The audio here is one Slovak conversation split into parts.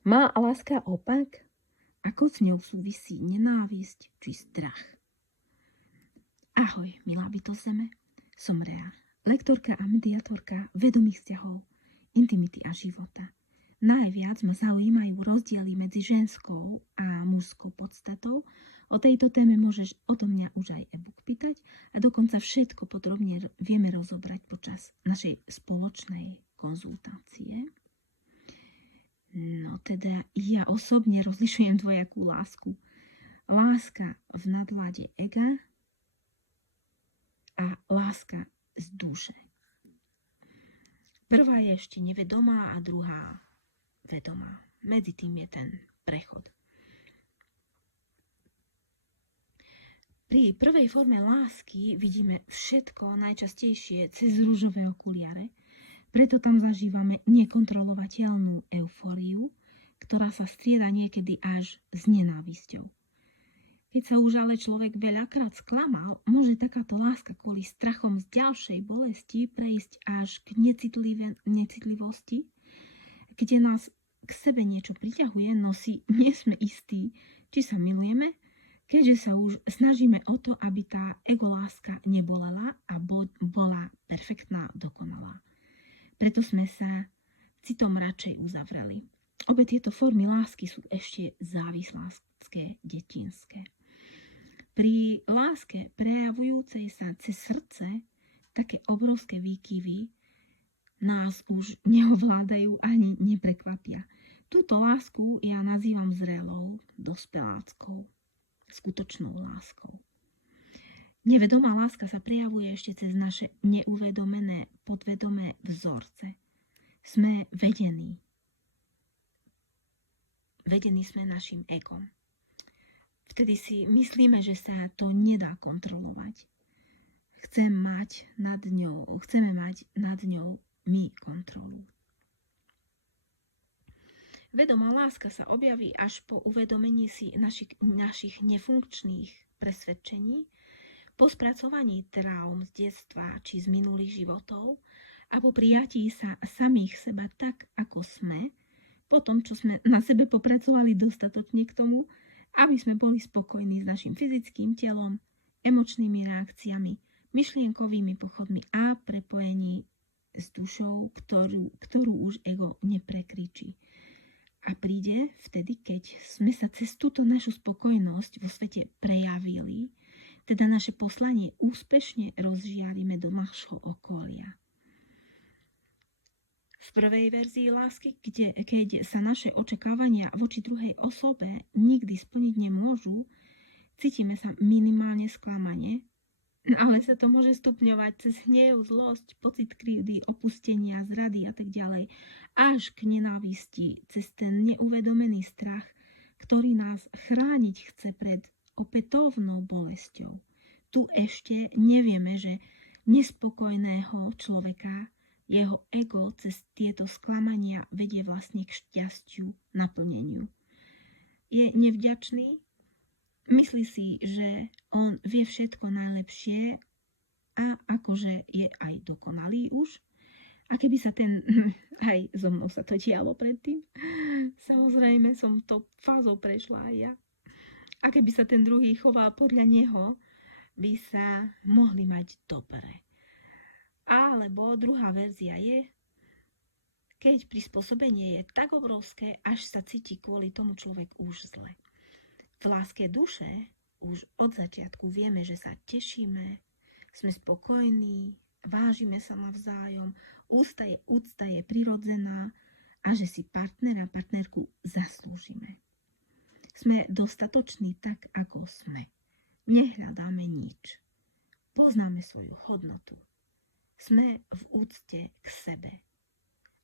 Má láska opak? Ako s ňou súvisí nenávisť či strach? Ahoj, milá bytosť. Som Rea, lektorka a mediatorka vedomých vzťahov, intimity a života. Najviac ma zaujímajú rozdiely medzi ženskou a mužskou podstatou. O tejto téme môžeš odo mňa už aj e-book pýtať a dokonca všetko podrobne vieme rozobrať počas našej spoločnej konzultácie. No teda ja osobne rozlišujem dvojakú lásku. Láska v nadvláde ega a láska z duše. Prvá je ešte nevedomá a druhá vedomá. Medzi tým je ten prechod. Pri prvej forme lásky vidíme všetko najčastejšie cez ružové okuliare, preto tam zažívame nekontrolovateľnú eufóriu, ktorá sa strieda niekedy až s nenávisťou. Keď sa už ale človek veľakrát sklamal, môže takáto láska kvôli strachom z ďalšej bolesti prejsť až k necitlivosti, kde nás k sebe niečo priťahuje, no si nie sme istí, či sa milujeme, keďže sa už snažíme o to, aby tá egoláska nebolela a bola perfektná, dokonalá. Preto sme sa citom radšej uzavreli. Obe tieto formy lásky sú ešte závislácké, detinské. Pri láske prejavujúcej sa cez srdce také obrovské výkyvy nás už neovládajú ani neprekvapia. Túto lásku ja nazývam zrelou, dospeláckou, skutočnou láskou. Nevedomá láska sa prejavuje ešte cez naše neuvedomené, podvedomé vzorce. Sme vedení. Vedení sme našim egom. Vtedy si myslíme, že sa to nedá kontrolovať. Chceme mať nad ňou my kontrolu. Vedomá láska sa objaví až po uvedomení si našich nefunkčných presvedčení, po spracovaní traum z detstva či z minulých životov a po prijatí sa samých seba tak, ako sme, po tom, čo sme na sebe popracovali dostatočne k tomu, aby sme boli spokojní s našim fyzickým telom, emočnými reakciami, myšlienkovými pochodmi a prepojení s dušou, ktorú už ego neprekričí. A príde vtedy, keď sme sa cez túto našu spokojnosť vo svete prejavili, teda naše poslanie úspešne rozžiarime do našho okolia. V prvej verzii lásky, keď sa naše očakávania voči druhej osobe nikdy splniť nemôžu, cítime sa minimálne sklamane, ale sa to môže stupňovať cez hnev, zlosť, pocit krivdy, opustenia, zrady a tak ďalej, až k nenávisti, cez ten neuvedomený strach, ktorý nás chrániť chce pred opätovnou bolesťou. Tu ešte nevieme, že nespokojného človeka jeho ego cez tieto sklamania vedie vlastne k šťastiu, naplneniu. Je nevďačný, myslí si, že on vie všetko najlepšie a akože je aj dokonalý už. A keby sa aj so mnou sa to dialo predtým, samozrejme som to fázou prešla aj ja. A keby sa ten druhý choval podľa neho, by sa mohli mať dobre. Alebo druhá verzia je, keď prispôsobenie je tak obrovské, až sa cíti kvôli tomu človek už zle. V láske duše už od začiatku vieme, že sa tešíme, sme spokojní, vážime sa navzájom, úcta je prirodzená a že si partnera a partnerku zaslúžime. Sme dostatoční tak, ako sme. Nehľadáme nič. Poznáme svoju hodnotu. Sme v úcte k sebe.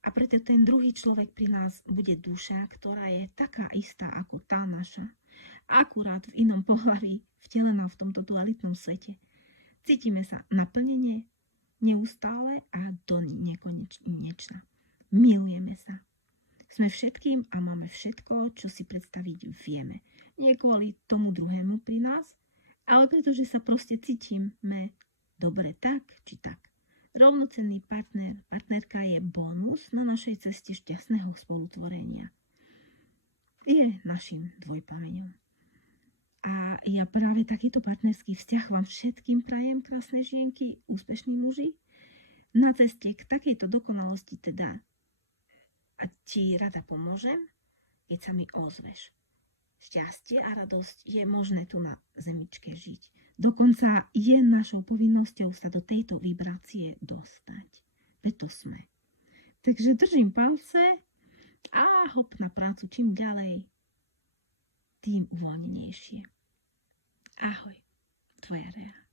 A preto ten druhý človek pri nás bude duša, ktorá je taká istá ako tá naša, akurát v inom pohlaví, vtelená v tomto dualitnom svete. Cítime sa naplnenie, neustále a do nekonečna. Milujeme sa. Sme všetkým a máme všetko, čo si predstaviť vieme. Nie kvôli tomu druhému pri nás, ale pretože sa proste cítime dobre tak či tak. partnerka je bonus na našej ceste šťastného spolutvorenia. je našim dvojplameňom. A ja práve takýto partnerský vzťah vám všetkým prajem, krásne žienky, úspešní muži. Na ceste k takejto dokonalosti teda a ti rada pomôžem, keď sa mi ozveš. Šťastie a radosť je možné tu na zemičke žiť. Dokonca je našou povinnosťou sa do tejto vibrácie dostať. Veď to sme. Takže držím palce a hop na prácu čím ďalej, tým uvoľnenejšie. Ahoj, tvoja Rea.